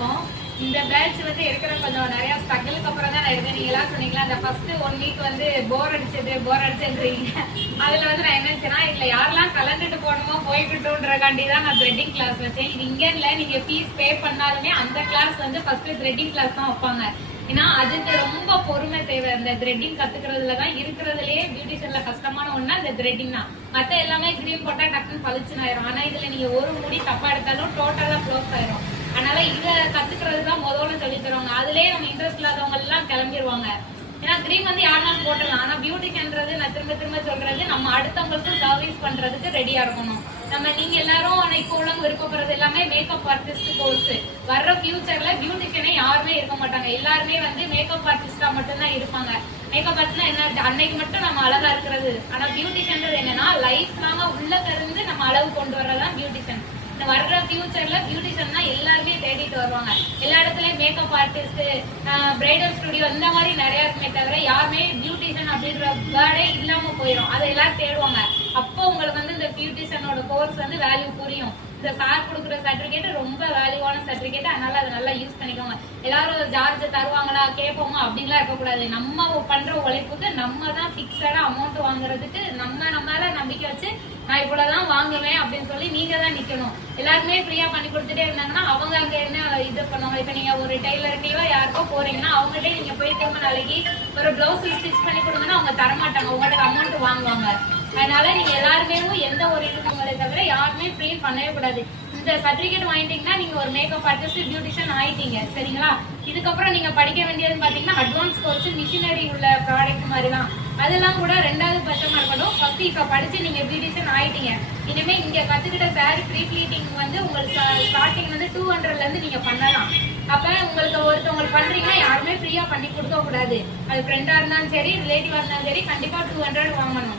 வணக்கம். இந்த பேட்ச் வந்து எடுக்கிற கொஞ்சம் நிறைய ஸ்ட்ரகிளுக்கு அப்புறம் தான் நான் எடுத்தேன். நீங்க எல்லாம் சொன்னீங்களா அந்த ஃபர்ஸ்ட் 1 வீக் வந்து போர் அடிச்சதுன்றீங்க. அதுல வந்து நான் என்ன நினைச்சேன்னா இதுல யாரெல்லாம் கலந்துட்டு போகணுமோ போய்கிட்டோன்றக்காண்டி தான் நான் த்ரெட்டிங் கிளாஸ் வச்சேன். இது இங்க இல்ல, நீங்க ஃபீஸ் பே பண்ணாலுமே அந்த கிளாஸ் வந்து ஃபர்ஸ்ட் த்ரெட்டிங் கிளாஸ் தான் வைப்பாங்க. ஏன்னா அதுக்கு ரொம்ப பொறுமை தேவை. இந்த த்ரெட்டிங் கத்துக்கிறதுலதான் இருக்கிறதுலயே பியூட்டிஷியன்ல கஷ்டமான ஒண்ணா இந்த த்ரெட்டிங் தான். மத்த எல்லாமே கிரீம் போட்டா டக்குன்னு பளிச்சுன்னு ஆயிரும். ஆனா இதுல நீங்க ஒரு முடி தப்பா எடுத்தாலும் டோட்டலா க்ளோஸ் ஆயிரும். அதனால இத கத்துக்கிறதுதான் முதல்ல சொல்லி தருவாங்க. அதுலயே நம்ம இன்ட்ரெஸ்ட் இல்லாதவங்க எல்லாம் கிளம்பிடுவாங்க. ஏன்னா கிரீம் வந்து யாருனாலும் போட்டலாம். ஆனா பியூட்டிஷியன்றது நான் திரும்ப சொல்றது நம்ம அடுத்தவங்களுக்கு சர்வீஸ் பண்றதுக்கு ரெடியா இருக்கணும். நீங்க எல்லாரும் இப்ப உள்ளவங்க விருப்பப்படுறது எல்லாமே மேக்கப் ஆர்டிஸ்ட் கோர்ஸ். வர்ற ஃபியூச்சர்ல பியூட்டிஷியனே யாருமே இருக்க மாட்டாங்க. எல்லாருமே வந்து மேக்கப் ஆர்டிஸ்டா மட்டும்தான் இருப்பாங்க. மேக்கப் ஆர்டிஸ்ட்னா என்ன, அன்னைக்கு மட்டும் நம்ம அழகா இருக்கிறது. ஆனா பியூட்டிஷியன்றது என்னன்னா லைஃப் லாங்கா உள்ள கருந்து நம்ம அளவு கொண்டு வர்றதுதான் பியூட்டிஷியன். வர்ற ஃபியூச்சர்ல பியூட்டிஷியன் தான் எல்லாருமே தேடிட்டு வருவாங்க. எல்லா இடத்துலயும் மேக்கப் ஆர்டிஸ்ட், பிரைடல் ஸ்டுடியோ இந்த மாதிரி நிறைய இருக்குமே தவிர யாருமே பியூட்டிஷியன் அப்படின்ற வேர்டே இல்லாம போயிடும். அதை எல்லாரும் தேடுவாங்க. அப்போ உங்களுக்கு வந்து இந்த பியூட்டிஷியனோட கோர்ஸ் வந்து வேல்யூ புரியும். இந்த சார் கொடுக்குற சர்டிபிகேட் ரொம்ப வேல்யூவான சர்டிபிகேட். அதனால அதை நல்லா யூஸ் பண்ணிக்கோங்க. எல்லாரும் சார்ஜ் தருவாங்களா கேட்போமா அப்படின்லாம் இருக்கக்கூடாது. நம்ம பண்ற உழைப்புக்கு நம்ம தான் பிக்சடா அமௌண்ட் வாங்குறதுக்கு நம்ம மேல நம்பிக்கை வச்சு நான் இவ்வளவுதான் வாங்குவேன் அப்படின்னு சொல்லி நீங்க தான் நிக்கணும். எல்லாருமே ஃப்ரீயா பண்ணி கொடுத்துட்டே இருந்தாங்கன்னா அவங்க அங்க என்ன இது பண்ணுவாங்க. இப்ப நீங்க ஒரு டெய்லர்கிட்டயோ யாருக்கோ போறீங்கன்னா அவங்ககிட்ட நீங்க போய் திரும்ப நாளைக்கு ஒரு பிளவுஸ் ஸ்டிச் பண்ணி கொடுங்கன்னா அவங்க தரமாட்டாங்க, உங்களுக்கு அமௌண்ட் வாங்குவாங்க. அதனால நீங்க எல்லாருமே எந்த ஒரு இதுங்களை தவிர யாருமே ஃப்ரீ பண்ணவே கூடாது. இந்த சர்டிபிகேட் வாங்கிட்டீங்கன்னா நீங்க ஒரு மேக்கப் ஆர்டிஸ்ட் பியூட்டிஷியன் ஆயிட்டீங்க. சரிங்களா? இதுக்கப்புறம் நீங்க படிக்க வேண்டியதுன்னு பாத்தீங்கன்னா அட்வான்ஸ் கோர்ஸ், மிஷினரி உள்ள ப்ராடக்ட் மாதிரி தான். அதெல்லாம் கூட 2வது பட்சமா இருக்கட்டும். ஃபர்ஸ்ட் இப்ப படிச்சு நீங்க பியூட்டிஷியன் ஆயிட்டீங்க. இனிமே இங்க கத்துக்கிட்ட சாரி ப்ரீ ப்ளீட்டிங் வந்து உங்களுக்கு ஸ்டார்டிங் வந்து 200ல இருந்து நீங்க பண்ணலாம். அப்ப உங்களுக்கு ஒருத்தவங்களுக்கு பண்றீங்கன்னா யாருமே ஃப்ரீயா பண்ணி கொடுக்க கூடாது. அது ஃப்ரெண்டா இருந்தாலும் சரி, ரிலேட்டிவா இருந்தாலும் சரி, கண்டிப்பா 200 வாங்கணும்.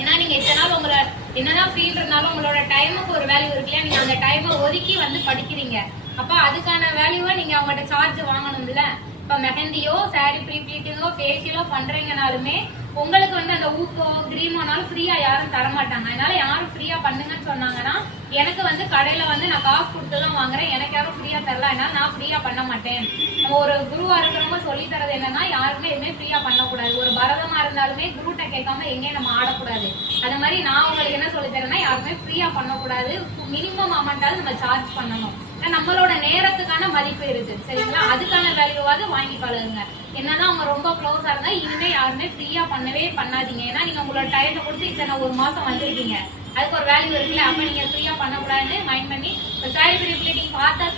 ஏன்னா நீங்க இத்தனை நாள் உங்களை என்னதான் ஃபீல் இருந்தாலும் உங்களோட டைமுக்கு ஒரு வேல்யூ இருக்கு இல்லையா? நீங்க அந்த டைமை ஒதுக்கி வந்து படிக்கிறீங்க. அப்ப அதுக்கான வேல்யூவை நீங்க அவங்கள்ட்ட சார்ஜ் வாங்கணும்ல. இப்ப மெஹந்தியோ சாரி ப்ரீ ப்ளீட்டிங்கோ ஃபேஷியலோ பண்றீங்கனாலுமே உங்களுக்கு வந்து அந்த ஊக்கோ கிரீமோனாலும் ஃப்ரீயா யாரும் தரமாட்டாங்க. அதனால யாரும் ஃப்ரீயா பண்ணுங்கன்னு சொன்னாங்கன்னா எனக்கு வந்து கடையில வந்து நான் காசு கொடுத்துதான் வாங்குறேன், எனக்கு யாரும் ஃப்ரீயா தரல, அதனால நான் ஃப்ரீயா பண்ண மாட்டேன். நம்ம ஒரு குருவா இருக்கிறவங்க சொல்லி தரது என்னன்னா யாருமே எதுவுமே ஃப்ரீயா பண்ணக்கூடாது. ஒரு பரதமா இருந்தாலுமே குருட்ட கேட்காம எங்கேயும் நம்ம ஆடக்கூடாது. அது மாதிரி நான் உங்களுக்கு என்ன சொல்லி தரேன்னா யாருமே ஃப்ரீயா பண்ணக்கூடாது. மினிமம் அமௌண்டாவது நம்ம சார்ஜ் பண்ணணும். நம்மளோட நேரத்துக்கான மதிப்பு இருக்கு. சரிங்களா? அதுக்கான வேல்யூவாவது வாங்கி பழகுங்க. என்னன்னா அவங்க ரொம்ப க்ளோஸா இருந்தா இனிமே யாருமே ஃப்ரீயா பண்ணவே பண்ணாதீங்க. ஏன்னா நீங்க உங்களோட டைத்தை கொடுத்து இத்தனை ஒரு மாசம் வந்திருக்கீங்க, அதுக்கு ஒரு வேல்யூ இருக்குல்ல. அப்ப நீங்க ஃப்ரீயா பண்ணக்கூடாதுன்னு மைண்ட் பண்ணி சாரி ப்ரீ ப்ளீட்டிங் பார்த்தா